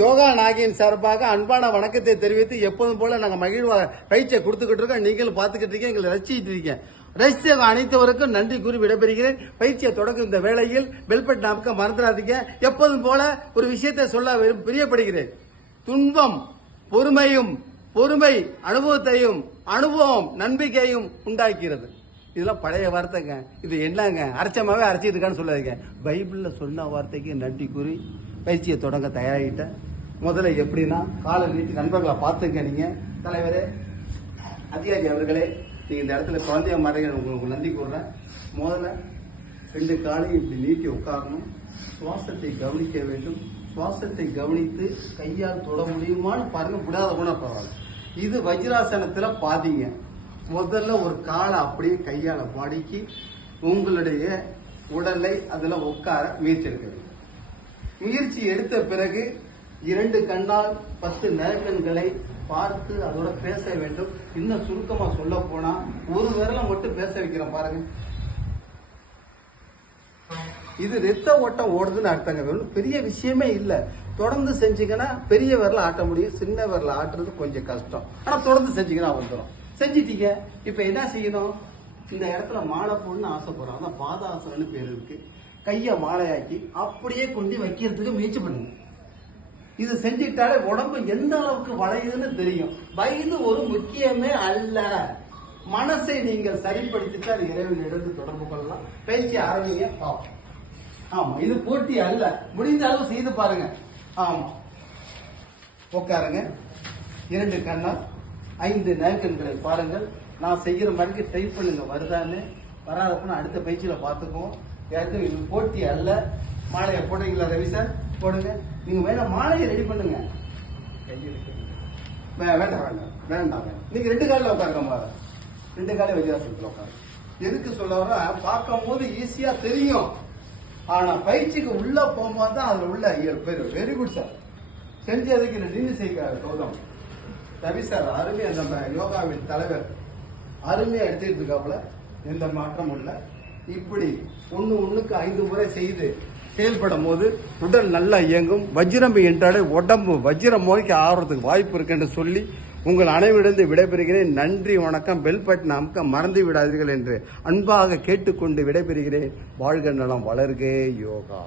யோகா நாகியின் சார்பாக அன்பான வணக்கத்தை தெரிவித்து எப்போதும் போல நாங்கள் மகிழ்வாக பயிற்சியை கொடுத்துக்கிட்டு இருக்கோம். நீங்களும் பார்த்துக்கிட்டு இருக்கீங்க, எங்களை ரசிச்சுட்டு இருக்கீங்க. ரசித்த அனைத்தவருக்கும் நன்றி கூறி விடைபெறுகிறேன். பயிற்சியை தொடங்கும் இந்த வேளையில் பெல்பட் நாமக்க மறந்துடாதீங்க. எப்போதும் போல ஒரு விஷயத்தை சொல்ல பிரியப்படுகிறேன். துன்பம் பொறுமை அனுபவத்தையும், அனுபவம் நம்பிக்கையும் உண்டாக்கிறது. இதெல்லாம் பழைய வார்த்தைங்க. இது என்னங்க அரைச்சமாவே அரைச்சிட்டு இருக்கான்னு சொல்லாதீங்க. பைபிள்ல சொன்ன வார்த்தைக்கு நன்றி கூறி பயிற்சியை தொடங்க தயாராகிட்டேன். முதல்ல எப்படின்னா காலை நீட்டி நண்பர்களை பார்த்துங்க. நீங்க தலைவரே, அதிகாரி அவர்களே, நீங்க இந்த இடத்துல குழந்தைய மாதிரி உங்களுக்கு நன்றி கூறுறேன். முதல்ல 2 காலையும் இப்படி நீட்டி உட்காரணும். சுவாசத்தை கவனிக்க வேண்டும். சுவாசத்தை கவனித்து கையால் தொட முடியுமான்னு பாருங்க. விடாத கூட பரவாயில்ல. இது வஜ்ராசனத்துல பாதிங்க. முதல்ல ஒரு காலை அப்படியே கையால மடக்கி உங்களுடைய உடலை அதுல உட்கார முயற்சி எடுக்க வேண்டும். முயற்சி எடுத்த பிறகு 2 கண்ணால் 10 நரக்கண்களை பார்த்து அதோட பேச வேண்டும். இன்னும் சுருக்கமா சொல்ல போனா ஒரு விரலை மட்டும் பேச வைக்கிறோம் பாருங்க. இது ரத்த ஓட்டம் ஓடுதுன்னு அர்த்தங்க. பெரிய விஷயமே இல்ல. தொடர்ந்து செஞ்சீங்கன்னா பெரிய விரல ஆட்ட முடியும். சின்ன விரல ஆட்டுறது கொஞ்சம் கஷ்டம். ஆனா தொடர்ந்து செஞ்சீங்கன்னா வந்துடும். செஞ்சிட்டீங்க. இப்ப என்ன செய்யணும்? இந்த இடத்துல மாலை போடணும்னு ஆசைப்படுறோம். அதான் பாதாசனம்னு பேர் இருக்கு. கைய மாலையாக்கி அப்படியே கொண்டு வைக்கிறதுக்கு முயற்சி பண்ணுங்க. இது செஞ்சுட்டாலே உடம்பு எந்த அளவுக்கு வளையுதுன்னு தெரியும். வயது ஒரு முக்கியமே அல்ல. மனசை நீங்கள் சரிப்படுத்திட்டு அது இறைவனிடம் தொடர்பு கொள்ளலாம். பயிற்சி ஆரம்பிங்க. பார்ப்போம். ஆமா, இது போட்டி அல்ல. முடிந்த அளவு செய்து பாருங்க. ஆமா, உட்காருங்க. 2 கண்ணா 5 நேர்கண்களை பாருங்கள். நான் செய்கிற மாதிரி ட்ரை பண்ணுங்க. வருதான்னு வராதப்ப அடுத்த பயிற்சியில பார்த்துக்குவோம். இது போட்டி அல்ல. மாலையை போடுறீங்களா ரவி சார்? போடுங்க. நீங்க வேணா மாலையை ரெடி பண்ணுங்க. வேண்டாம். நீங்க 2 காலில் உட்காருங்க. 2 காலையும் வஜ்ராசனத்தில் உட்காரு. எதுக்கு சொல்ல வர, பார்க்கும் போது ஈஸியா தெரியும். ஆனா பயிற்சிக்கு உள்ள போகும்போது தான் அதுல உள்ள பேர். Very good sir. செஞ்சதுக்கு நின்று செய்கிறார் கௌதம் ரவி சார். அருமையா நம்ம யோகாவின் தலைவர் அருமையா எடுத்துக்கிட்டு இருக்காப்புல. எந்த மாற்றமும் இல்லை. இப்படி ஒண்ணுக்கு 5 முறை செய்து செயல்படும் போது உடல் நல்லா இயங்கும். வஜ்ரம் என்றாலே உடம்பு வஜ்ரம் நோய்க்கு ஆடுறதுக்கு வாய்ப்பு இருக்குன்னு சொல்லி உங்கள் அனைவரிடந்து விடைபெறுகிறேன். நன்றி, வணக்கம். பெல்பட் நாமக்க மறந்து விடாதீர்கள் என்று அன்பாக கேட்டுக்கொண்டு விடைபெறுகிறேன். வாழ்க நலம், வளர்க யோகா.